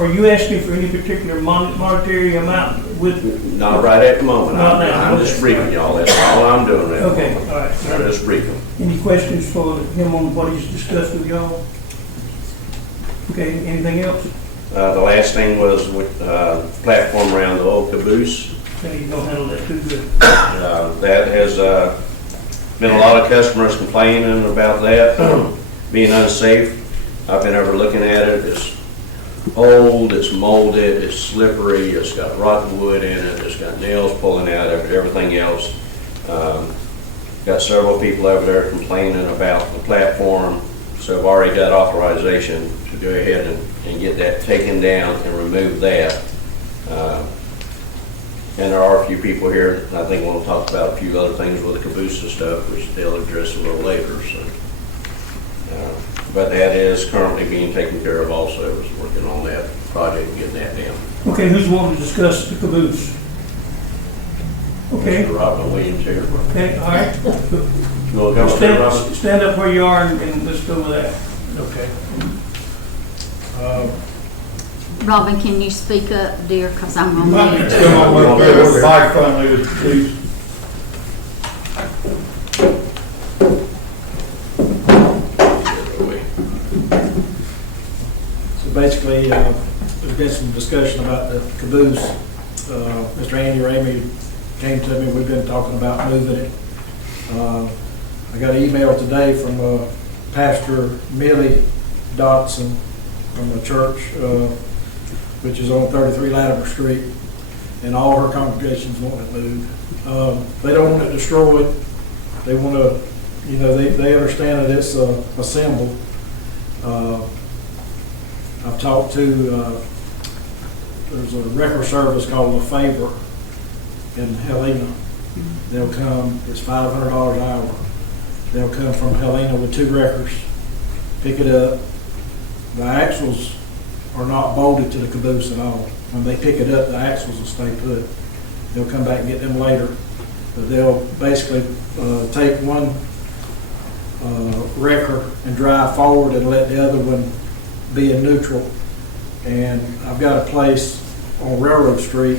are you asking for any particular monetary amount with? Not right at the moment. Not now. I'm just briefing y'all. That's all I'm doing right now. Okay, all right. I'm just briefing. Any questions for him on what he's discussed with y'all? Okay, anything else? The last thing was with platform around the old caboose. Okay, you don't handle that too good. That has been a lot of customers complaining about that being unsafe. I've been over looking at it. It's old, it's molded, it's slippery, it's got rotten wood in it, it's got nails pulling out of it, everything else. Got several people over there complaining about the platform, so I've already got authorization to go ahead and get that taken down and remove that. And there are a few people here, I think we'll talk about a few other things with the caboose and stuff, which they'll address a little later. So, but that is currently being taken care of also, is working on that project and getting that down. Okay, who's wanting to discuss the caboose? Okay. Mr. Robin Williams here. Okay, all right. You want to come up here, Robin? Stand up where you are and let's go with that. Okay. Robin, can you speak up, dear, because I'm on Might mute. need to come up with the microphone, please. So basically, there's been some discussion about the caboose. Mr. Andy Ramey came to me, we've been talking about moving it. I got an email today from Pastor Millie Dotson from the church, which is on 33 Latimer Street, and all her congregations want it moved. They don't want it destroyed. They want to, they understand that it's a symbol. I've talked to, there's a record service called La Favor in Helena. They'll come, it's $500 an hour. They'll come from Helena with 2 wreckers, pick it up. The axles are not bolted to the caboose at all. When they pick it up, the axles will stay put. They'll come back and get them later. But they'll basically take one wrecker and drive forward and let the other one be in neutral. And I've got a place on Railroad Street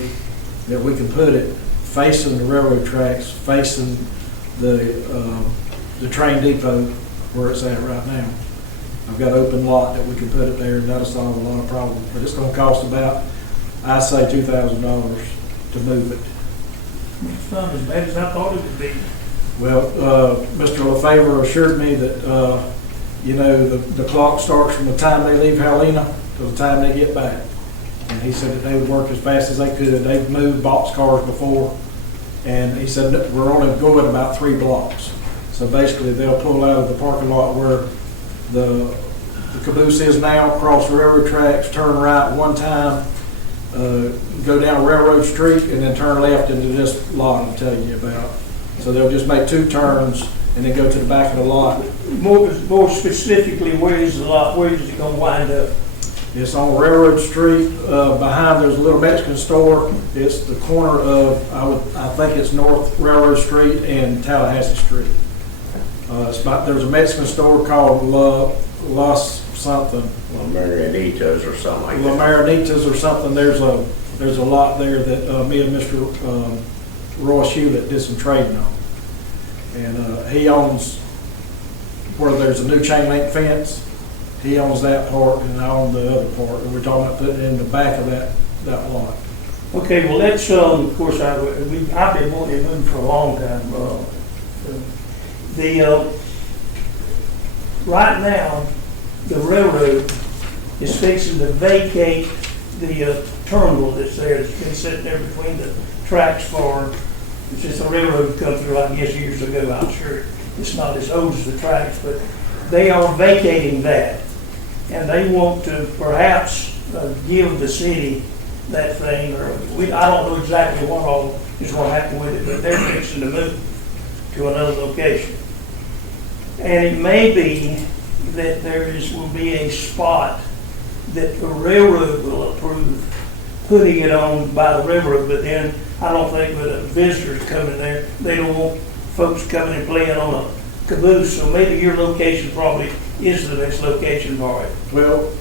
that we can put it facing the railroad tracks, facing the train depot where it's at right now. I've got open lot that we can put it there, and that'll solve a lot of problems. But it's going to cost about, I say, $2,000 to move it. It's not as bad as I thought it would be. Well, Mr. LaFavor assured me that, the clock starts from the time they leave Helena to the time they get back. And he said that they would work as fast as they could. They've moved boxcars before, and he said that we're only going about 3 blocks. So basically, they'll pull out of the parking lot where the caboose is now, cross the railroad tracks, turn right one time, go down Railroad Street and then turn left into this lot I'm telling you about. So they'll just make 2 turns and then go to the back of the lot. More specifically, where is the lot, where is it gonna wind up? It's on Railroad Street, behind, there's a little Mexican store. It's the corner of, I think it's North Railroad Street and Tallahassee Street. There's a Mexican store called Los something. Margaritas or something like La that. Marinitas or something. There's a lot there that me and Mr. Roy Hewlett did some trading on. And he owns where there's a new chain link fence. He owns that part and I own the other part. And we're talking about putting it in the back of that lot. Okay, well, let's, of course, I've been wanting to move for a long time. Right now, the railroad is fixing to vacate the terminal that's there. It's been sitting there between the tracks since the railroad come through, I guess, years ago. I'm sure it's not as old as the tracks, but they are vacating that. And they want to perhaps give the city that thing, or I don't know exactly what all is going to happen with it, but they're fixing to move to another location. And it may be that will be a spot that the railroad will approve putting it on by the railroad, but then I don't think with visitors coming there, they don't want folks coming and playing on a caboose, so maybe your location probably is the best location for it. Well,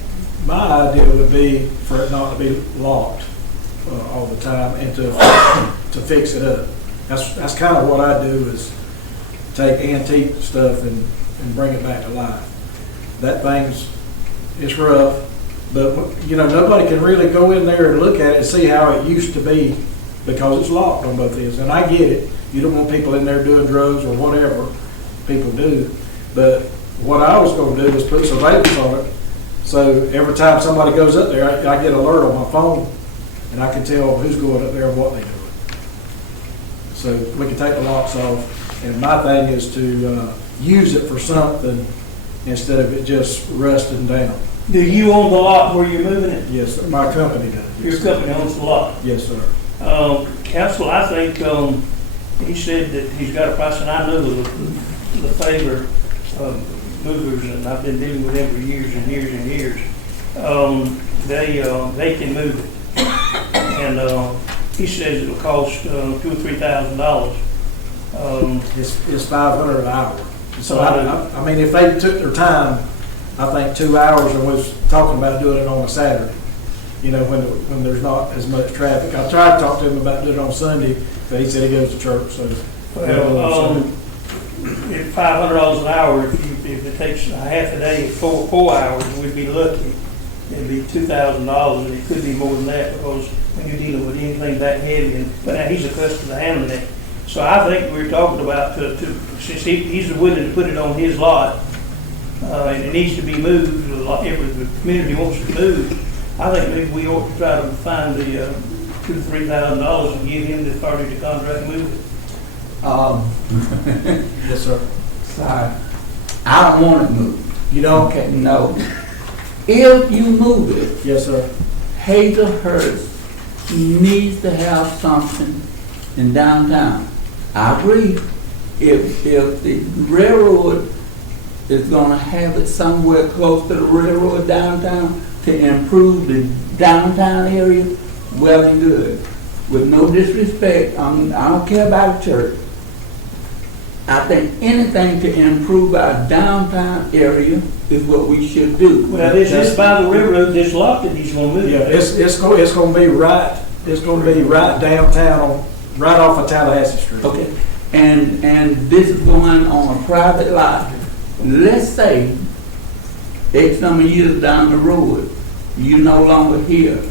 my idea would be for it not to be locked all the time and to fix it up. That's kind of what I do, is take antique stuff and bring it back to life. That it's rough, but nobody can really go in there and look at it and see how it used to be because it's locked on both ends. And I get it. You don't want people in there doing drugs or whatever people do. But what I was going to do was put surveillance on it. So every time somebody goes up there, I get an alert on my phone and I can tell who's going up there and what they're doing. So we can take the locks off. And my thing is to use it for something instead of it just rusting down. Do you own the lot where you're moving it? Yes, sir. My company does. Your company owns the lot? Yes, sir. Council, I think he said that he's got a price, and I know the favor movers, and I've been dealing with them for years and years and years. They can move it, and he says it'll cost $2,000 or $3,000. It's $500 an hour. So I mean, if they took their time, I think 2 hours, and was talking about doing it on a Saturday. When there's not as much traffic. I tried to talk to him about doing it on Sunday, but he said he goes to church. So at $500 an hour, if it takes a half a day, 4 hours, we'd be lucky. It'd be $2,000, and it could be more than that because when you're dealing with anything that heavy. But now he's accustomed to handling it. So I think we're talking about since he's willing to put it on his lot, and it needs to be moved. If the community wants to move, I think maybe we ought to try to find the $2,000 to $3,000 and give him the authority to contract and move it. yes, sir. Sorry, I don't want it moved. You don't? Okay, no. If you move it, Yes, sir. Hazelhurst needs to have something in downtown. I agree. If the railroad is gonna have it somewhere close to the railroad downtown to improve the downtown area, well and good. With no disrespect, I don't care about the church. I think anything to improve our downtown area is what we should do. Well, this is by the railroad, this lot that he's gonna move. Yeah, it's going to be right. It's going to be right downtown, right off of Tallahassee Street. Okay, and this is going on a private lot. Let's say X number of years down the road, you're no longer here,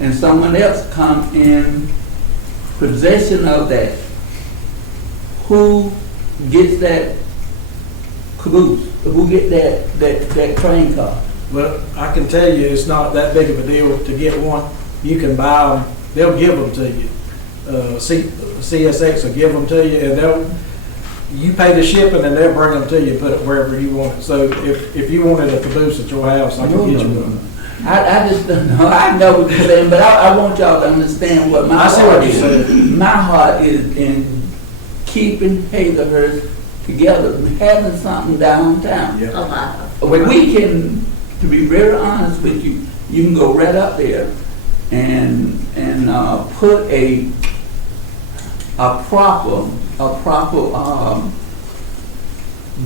and someone else come in possession of that. Who gets that caboose? Who gets that train car? Well, I can tell you it's not that big of a deal to get one. You can buy them. They'll give them to you. CSX will give them to you, and you pay the shipping, and they'll bring them to you and put it wherever you want it. So if you wanted a caboose at your house, I can get you one. I just don't know, I know what you're saying, but I want y'all to understand what my I see heart what you're is. saying. My heart is in keeping Hazelhurst together, having something downtown. Yeah. Alive. When we can, to be very honest with you, you can go right up there and put a proper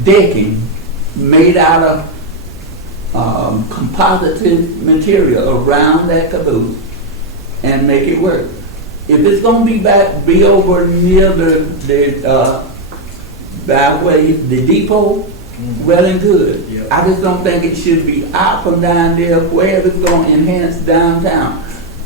decking made out of composite material around that caboose and make it work. If it's gonna be over near the byway, the depot, well and good. Yeah. I just don't think it should be out from down there wherever it's gonna enhance downtown.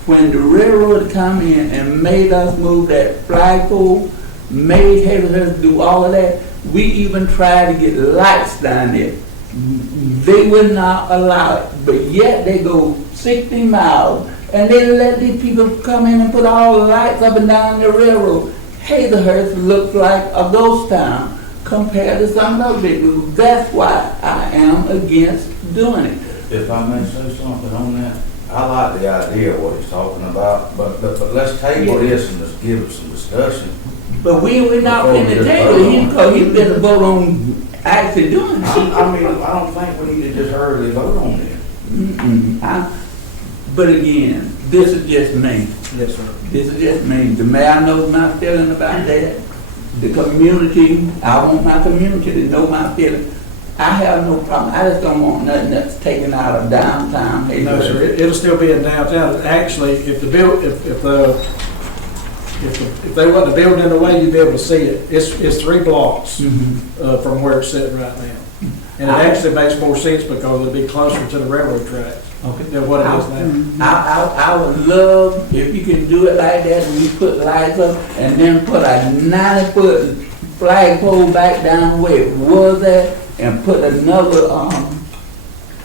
When the railroad come in and made us move that flagpole, made Hazelhurst do all of that, we even tried to get lights down there. They would not allow it, but yet they go 60 miles and they let these people come in and put all the lights up and down the railroad. Hazelhurst looks like a ghost town compared to some of those big roads. That's why I am against doing it. If I may say something on that, I like the idea of what he's talking about, but let's table this and just give it some discussion. But we're not in the table, he's better vote on actually doing it. I mean, I don't think we need to just hurriedly vote on this. But again, this is just me. Yes, sir. This is just me. The mayor knows my feeling about that. The community, I want my community to know my feeling. I have no problem. I just don't want nothing that's taken out of downtown. No, sir, it'll still be in downtown. Actually, if they wasn't building in the way, you'd be able to see it. It's 3 blocks from where it's sitting right now. And it actually makes more sense because it'll be closer to the railroad tracks than what it is now. I would love if you can do it like that, and we put lights up and then put a 90-foot flagpole back down where it was at and put another,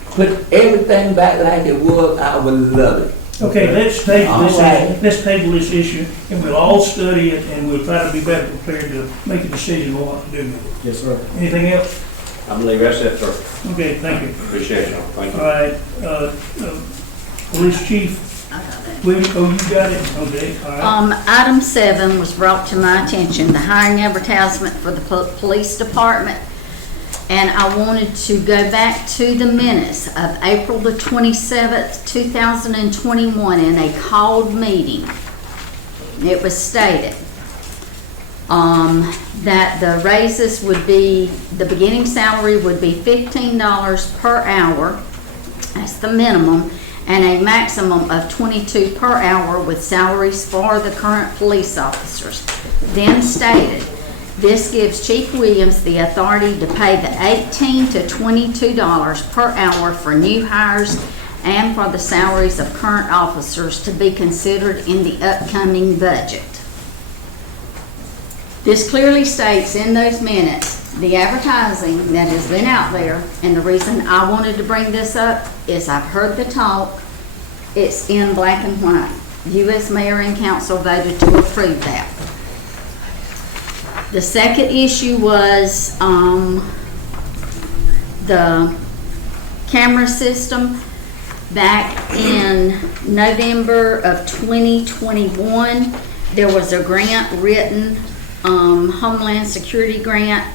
put everything back like it was. I would love it. Okay, let's table this, All right. let's table this issue, and we'll all study it, and we'll try to be better prepared to make a decision on what to do with Yes, sir. it. Anything else? I believe that's it, sir. Okay, thank you. Appreciate y'all. Thank All you. right, Police Chief, you got it? Okay, all right. Item 7 was brought to my attention, the hiring advertisement for the police department. And I wanted to go back to the minutes of April the 27th, 2021 in a called meeting. It was stated that the raises would be, the beginning salary would be $15 per hour, that's the minimum, and a maximum of $22 per hour with salaries for the current police officers. Then stated, this gives Chief Williams the authority to pay the $18 to $22 per hour for new hires and for the salaries of current officers to be considered in the upcoming budget. This clearly states in those minutes the advertising that has been out there, and the reason I wanted to bring this up is I've heard the talk. It's in black and white. You as mayor and council voted to approve that. The second issue was the camera system. Back in November of 2021, there was a grant written, Homeland Security grant,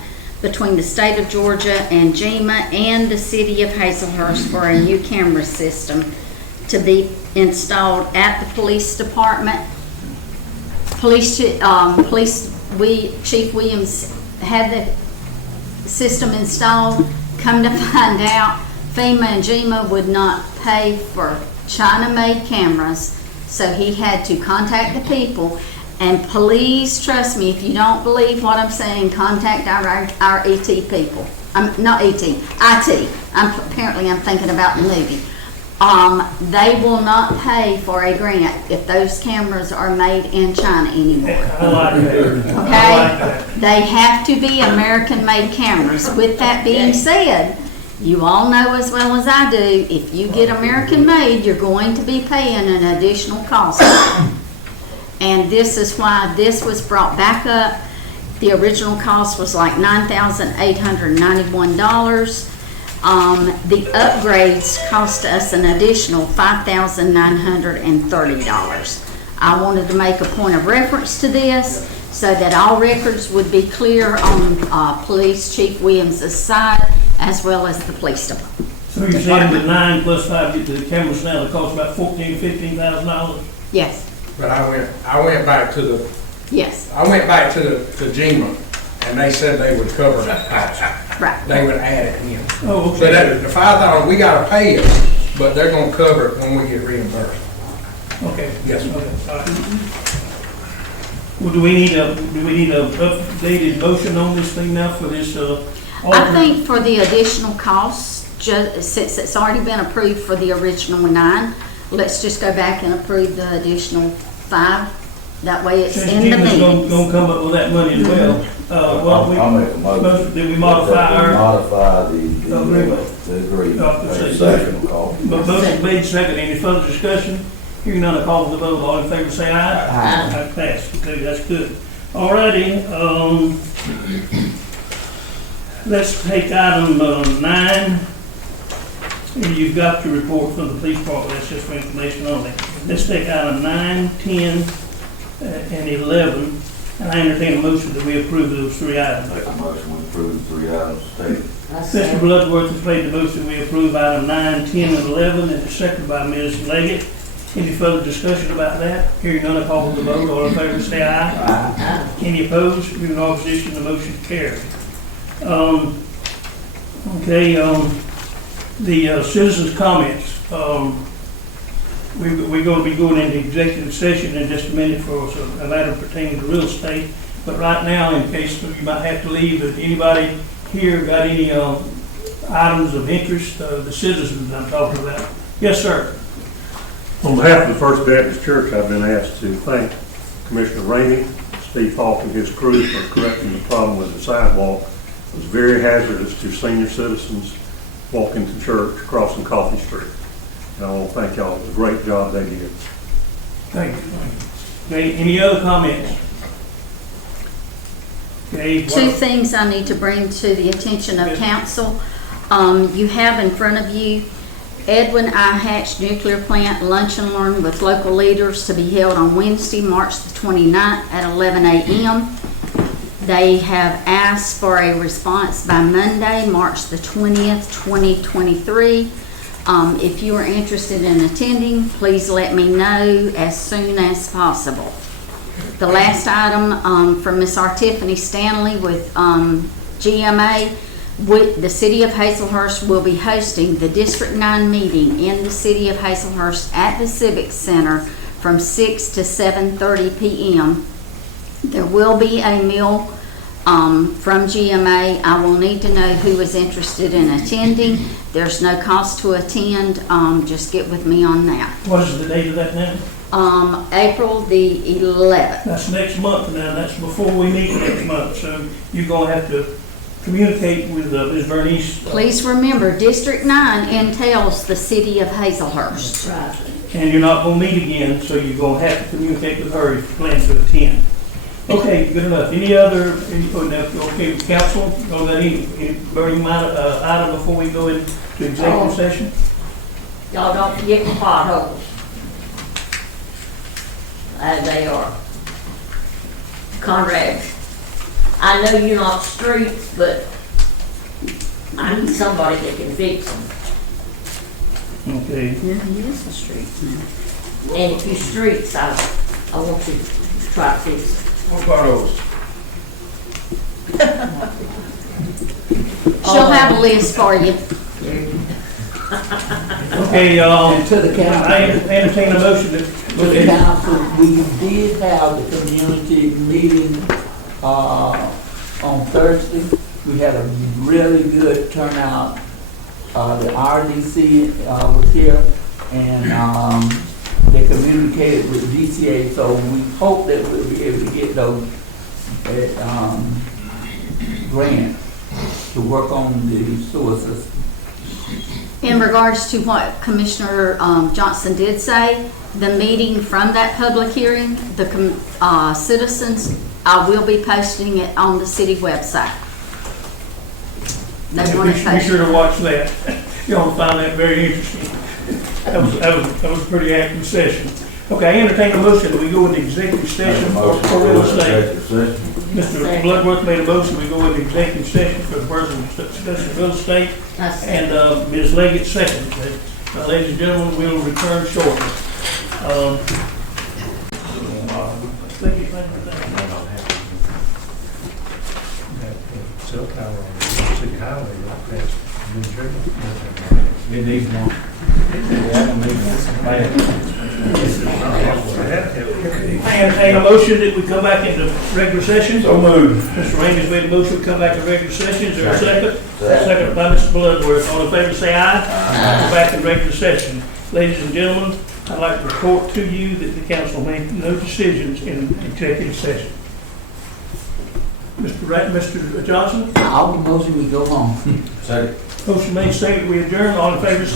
between the state of Georgia and GEMA and the city of Hazelhurst for a new camera system to be installed at the police department. Chief Williams had the system installed. Come to find out, FEMA and GEMA would not pay for China-made cameras, so he had to contact the people. And please trust me, if you don't believe what I'm saying, contact our ET people. Not ET, IT. Apparently I'm thinking about the movie. They will not pay for a grant if those cameras are made in China anymore. I like that. I like Okay? that. They have to be American-made cameras. With that being said, you all know as well as I do, if you get American-made, you're going to be paying an additional cost. And this is why this was brought back up. The original cost was like $9,891. The upgrades cost us an additional $5,930. I wanted to make a point of reference to this so that all records would be clear on Police Chief Williams' side as well as the police department. So you're saying the 9 plus 5 get to the cameras now, it costs about $14,000-15,000? Yes, But I went back to the yes, GEMA, and they said they would cover that cost. right. They would add it in. Oh, So okay. that, the $5,000, we gotta pay it, but they're gonna cover it when we get reimbursed. Okay. Yes, sir. Okay, all right. Well, do we need a updated motion on this thing now for this, I alternate? think for the additional costs, since it's already been approved for the original 9, let's just go back and approve the additional 5. That way it's Since in the Jim is meetings. gonna come up with that money as well, I'll make a motion. did we modify our, Modify Agreement. the agreement. Opposite. Second call. motion made second, any further discussion? Hearing none, I call for the vote, all in favor say aye. Aye. That passed, okay, that's good. Alrighty, let's take item 9. And you've got your report from the police department, that's just for information only. Let's take item 9, 10, and 11, and I entertain a motion that we approve those 3 items. Make a motion to approve the 3 items stated. Mr. Bloodworth has made the motion, we approve item 9, 10, and 11, and it's seconded by Ms. Leggett. Any further discussion about that? Hearing none, I call for the vote, all in favor say aye. Aye. Any opposed? Hearing no opposition, the motion carries. Okay, the citizens' comments. We're going to be going into executive session in just a minute for a matter pertaining to real estate. But right now, in case you might have to leave, if anybody here got any items of interest, the citizens I'm talking about. Yes, sir. On behalf of the First Baptist Church, I've been asked to thank Commissioner Ramey, Steve Falk, and his crew for correcting the problem with the sidewalk. It was very hazardous to senior citizens walking to church crossing Coffee Street. And I want to thank y'all. It was a great job they did. Thank you. Okay, any other comments? Okay. 2 things I need to bring to the attention of council. You have in front of you Edwin I. Hatch Nuclear Plant Lunch and Learn with local leaders to be held on Wednesday, March the 29th at 11 a.m. They have asked for a response by Monday, March the 20th, 2023. If you are interested in attending, please let me know as soon as possible. The last item from Ms. R. Tiffany Stanley with GMA, the City of Hazelhurst will be hosting the District 9 meeting in the City of Hazelhurst at the Civic Center from 6 to 7:30 p.m. There will be a meal from GMA. I will need to know who is interested in attending. There's no cost to attend. Just get with me on that. What is the date of that now? April the 11th. That's next month now, that's before we meet next month, so you're gonna have to communicate with Ms. Bernice. Please remember, District 9 entails the City of Hazelhurst. Right. And you're not gonna meet again, so you're gonna have to communicate with her if you plan to attend. Okay, good enough. Any other, okay, council, or that any burning item before we go into executive session? Y'all don't forget the potholes. As they are. Conrad, I know you're not streets, but I need somebody that can fix them. Okay. Yeah, he is the street. And if you streets, I want you to try to fix them. What about those? She'll have a list for you. Okay, And to the council. I entertain a motion to, To the council, we did have the community meeting, on Thursday. We had a really good turnout. The RDC, was here and, they communicated with DCA, so we hope that we'll be able to get those, grants to work on the sewer system. In regards to what Commissioner Johnson did say, the meeting from that public hearing, the citizens, I will be posting it on the city website. They want Be to pay. sure to watch that. You'll find that very interesting. That was a pretty active session. Okay, I entertain a motion that we go into executive session for real estate. Mr. Bloodworth made a motion, we go into executive session for the purpose of discussing real estate. And Ms. Leggett seconded it. Ladies and gentlemen, we'll return shortly. Cell tower on City Highway, It needs one. I entertain a motion that we come back into regular session. So moved. Mr. Ramey's made a motion to come back to regular session. Is there a second? Second by Mr. Bloodworth. All in favor, say aye. We're back in regular session. Ladies and gentlemen, I'd like to report to you that the council made no decisions in executive session. Mr. Johnson? I'll motion we go home. Second. Motion made, second, we adjourn. All in favor, say